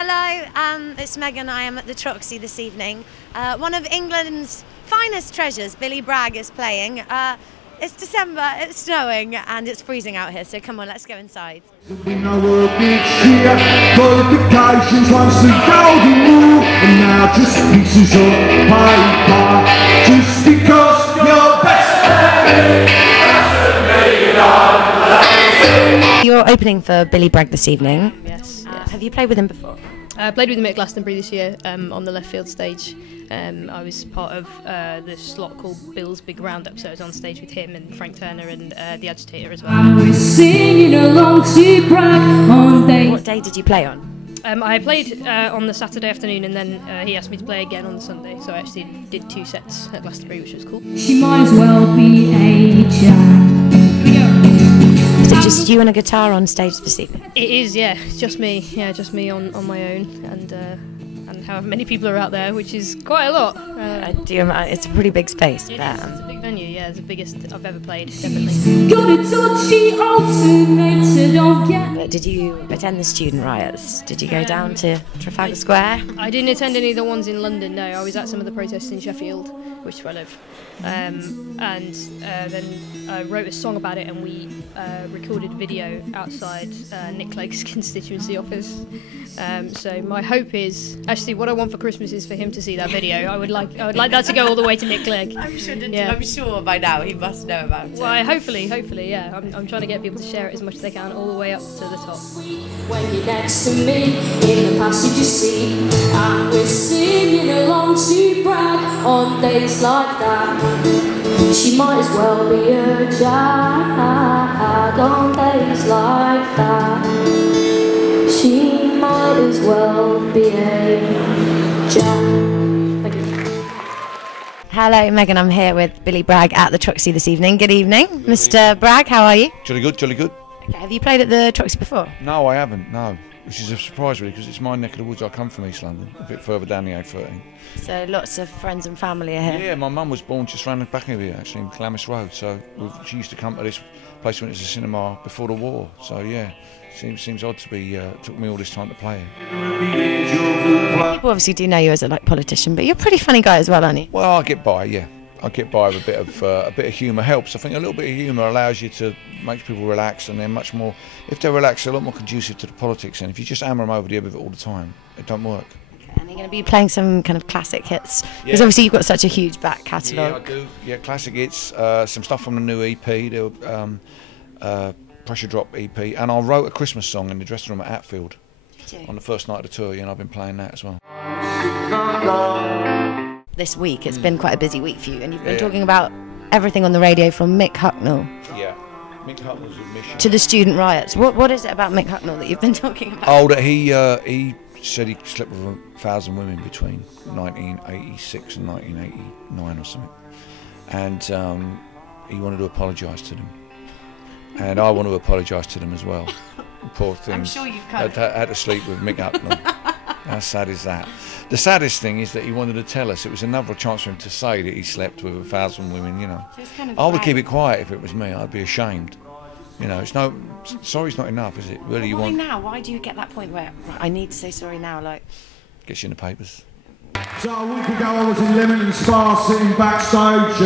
Hello, it's Megan. I am at the Troxy this evening. One of England's finest treasures, Billy Bragg, is playing. It's December, it's snowing, and it's freezing out here, so come on, let's go inside. We know we're a big cheer, qualifications once the golden rule, and now just pieces of paper, just because you're best. You're opening for Billy Bragg this evening. Yes. Have you played with him before? I played with him at Glastonbury this year on the left field stage. I was part of the slot called Bill's Big Roundup, so I was on stage with him and Frank Turner and the Agitator as well. Singing along to Bragg on day. What day did you play on? I played on the Saturday afternoon, and then he asked me to play again on the Sunday, so I actually did 2 sets at Glastonbury, which was cool. She might as well be a jack. Is it just you and a guitar on stage this evening? It is, yeah. It's just me. Yeah, just me on my own, and however many people are out there, which is quite a lot. It's a pretty big space. It's a big venue, yeah. It's the biggest I've ever played, definitely. Got a dodgy alternator, don't get. But did you attend the student riots? Did you go down to Trafalgar Square? I didn't attend any of the ones in London, no. I was at some of the protests in Sheffield, which is where I live. Then I wrote a song about it, and we recorded video outside Nick Clegg's constituency office. So my hope is, actually what I want for Christmas is for him to see that video. I would like that to go all the way to Nick Clegg. I'm sure by now he must know about it. Well, hopefully, yeah. I'm trying to get people to share it as much as they can, all the way up to the top. When you're next to me in the passenger seat, and we're singing along to Bragg on days like that. She might as well be a jag on days like that. She might as well be a jag. Thank you. Hello, Megan. I'm here with Billy Bragg at the Troxy this evening. Good evening, Mr. Bragg. How are you? Jolly good, jolly good. Okay, have you played at the Troxy before? No, I haven't, no. Which is a surprise really, because it's my neck of the woods. I come from East London, a bit further down the A13. So lots of friends and family are here. Yeah, my mum was born just round the back of here, actually, in Glamis Road. So she used to come to this place when it was a cinema before the war. So yeah, seems odd to be, took me all this time to play it. People obviously do know you as a politician, but you're a pretty funny guy as well, aren't you? Well, I get by, yeah. I get by with a bit of humour helps. I think a little bit of humour allows you to make people relax, and they're much more, if they're relaxed, they're a lot more conducive to the politics. And if you just hammer them over the head with it all the time, it don't work. And you're going to be playing some kind of classic hits, because obviously you've got such a huge back catalogue. Yeah, I do. Yeah, classic hits, some stuff from the new EP, the Pressure Drop EP, and I wrote a Christmas song in the dressing room at Hatfield on the first night of the tour, and I've been playing that as well. This week, it's been quite a busy week for you, and you've been talking about everything on the radio from Mick Hucknall. Yeah, Mick Hucknall's admission. To the student riots. What is it about Mick Hucknall that you've been talking about? Oh, that he said he slept with 1,000 women between 1986 and 1989 or something, and he wanted to apologise to them, and I want to apologise to them as well. Poor things. I'm sure you've had to sleep with Mick Hucknall. How sad is that? The saddest thing is that he wanted to tell us. It was another chance for him to say that he slept with 1,000 women, you know. So it's kind of I would keep it quiet if it was me. I'd be ashamed. You know, sorry's not enough, is it? Really, Why now? Why do you get that point where I need to say sorry now? Like, gets you in the papers. So a week ago I was in Leamington Spa sitting backstage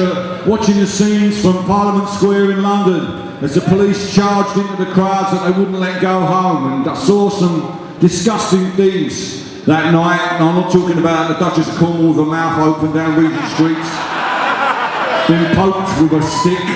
watching the scenes from Parliament Square in London as the police charged into the crowds that they wouldn't let go home, and I saw some disgusting things that night. And I'm not talking about the Duchess of Cornwall with her mouth open down Regent Street, being poked with a stick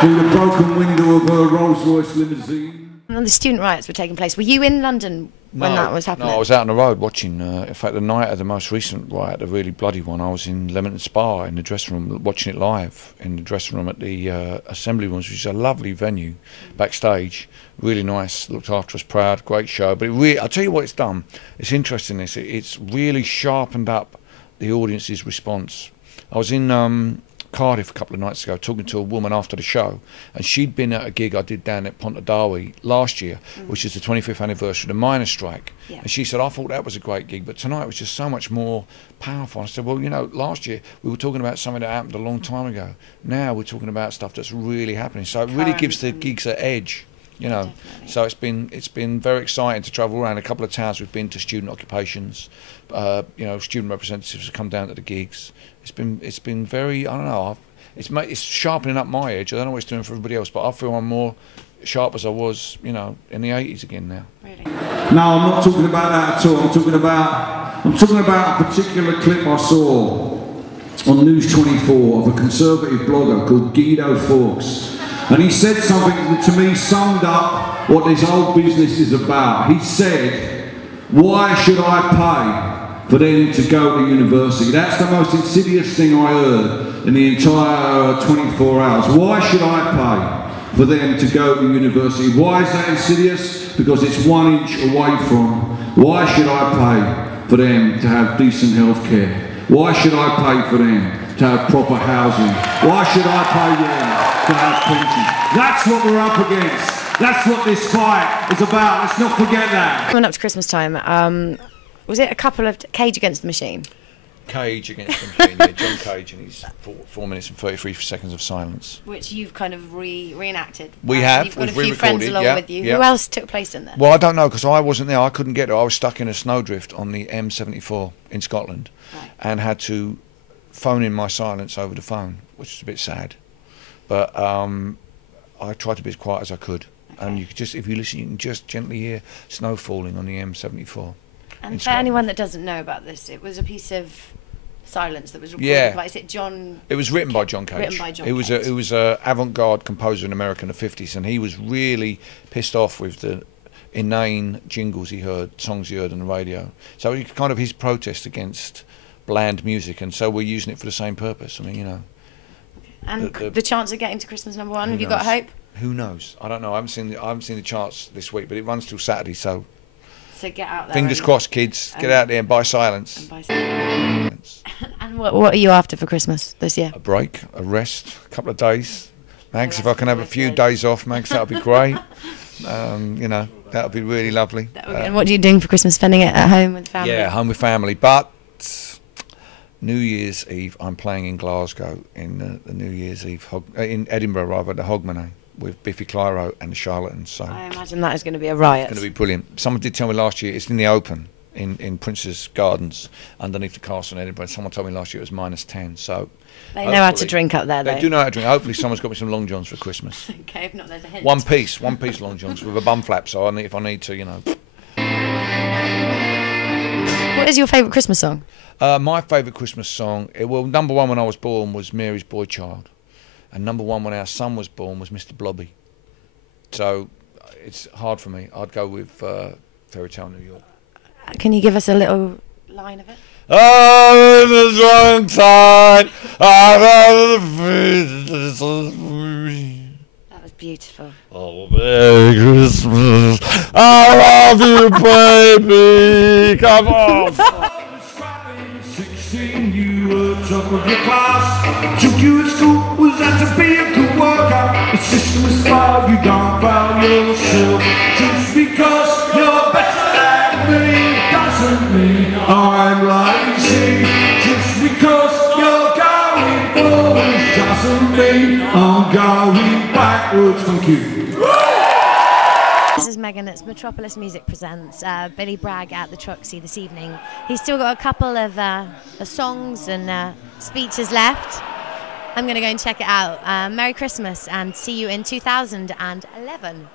through the broken window of her Rolls-Royce limousine. when the student riots were taking place, were you in London when that was happening? No, I was out on the road watching. In fact, the night of the most recent riot, the really bloody one, I was in Leamington Spa in the dressing room, watching it live in the dressing room at the Assembly Rooms, which is a lovely venue, backstage. Really nice, looked after us, proud, great show. But it really, I'll tell you what it's done. It's interesting. It's really sharpened up the audience's response. I was in Cardiff a couple of nights ago talking to a woman after the show, and she'd been at a gig I did down at Pontardawe last year, which is the 25th anniversary of the miners' strike. Yeah. And she said, I thought that was a great gig, but tonight was just so much more powerful. I said, well, you know, last year we were talking about something that happened a long time ago. Now we're talking about stuff that's really happening. So it really gives the gigs an edge. You know, Definitely. so it's been very exciting to travel around a couple of towns. We've been to student occupations, you know, student representatives have come down to the gigs. It's been very, I don't know, it's sharpening up my edge. I don't know what it's doing for everybody else, but I feel I'm more sharp as I was, you know, in the 80s again now. Really? No, I'm not talking about that at all. I'm talking about a particular clip I saw on News 24 of a conservative blogger called Guido Fawkes. And he said something that to me summed up what this whole business is about. He said, why should I pay for them to go to university? That's the most insidious thing I heard in the entire 24 hours. Why should I pay for them to go to university? Why is that insidious? Because it's 1 inch away from. Why should I pay for them to have decent health care? Why should I pay for them to have proper housing? Why should I pay them to have pensions? That's what we're up against. That's what this fight is about. Let's not forget that. Coming up to Christmas time, was it a couple of Cage Against the Machine? Cage Against the Machine, yeah, John Cage and his 4 minutes and 33 seconds of silence. Which you've kind of reenacted. We have. You've got We've a few friends re-recorded, along yeah, with you. yeah. Who else took place in there? Well, I don't know, because I wasn't there. I couldn't get there. I was stuck in a snowdrift on the M74 in Scotland, Right. and had to phone in my silence over the phone, which is a bit sad. But I tried to be as quiet as I could. Okay. And you could just, if you listen, you can just gently hear snow falling on the M74. And for anyone that doesn't know about this, it was a piece of silence that was recorded Yeah. by, is it John? It was written by John Cage. Written by John It was Cage. it was a avant-garde composer in America in the 50s, and he was really pissed off with the inane jingles he heard, songs he heard on the radio. So it was kind of his protest against bland music, and so we're using it for the same purpose. I mean, you know. And the chance of getting to Christmas #1, have you got knows? hope? Who knows? I don't know. I haven't seen the charts this week, but it runs till Saturday, so So get out there. fingers and- crossed, kids. Get out there and buy silence. and buy some- And what are you after for Christmas this year? A break, a rest, a couple of days. Mags, if I rest can of have a the few kids. days off, Mags, that would be great. You know, that would be really lovely. And what are you doing for Christmas? Spending it at home with family? Yeah, home with family. But New Year's Eve, I'm playing in Glasgow in the New Year's Eve, in Edinburgh rather, the Hogmanay, with Biffy Clyro and the Charlatans. So I imagine that is going to be a riot. it's going to be brilliant. Someone did tell me last year it's in the open in Prince's Gardens underneath the castle in Edinburgh. Someone told me last year it was -10. So They know how to hopefully- drink up there, though. They do know how to drink. Hopefully someone's got me some long johns for Christmas. Okay, if not, there's a hint. One piece long johns with a bum flap. So if I need to, you know. What is your favourite Christmas song? My favourite Christmas song, well, number one when I was born was Mary's Boy Child, and number one when our son was born was Mr. Blobby. So it's hard for me. I'd go with Fairy Tale New York. Can you give us a little line of it? Oh, the drunk side. That was beautiful. Oh, Merry Christmas. I love you, baby. Come on. 16, you were top of your class. Took you at school, was that to be a good worker? The system was foul, you don't value yourself. Just because you're better than me doesn't mean I'm lazy. Just because you're going forward doesn't mean I'm going backwards. Thank you. This is Megan. It's Metropolis Music presents Billy Bragg at the Troxy this evening. He's still got a couple of songs and speeches left. I'm going to go and check it out. Merry Christmas and see you in 2011.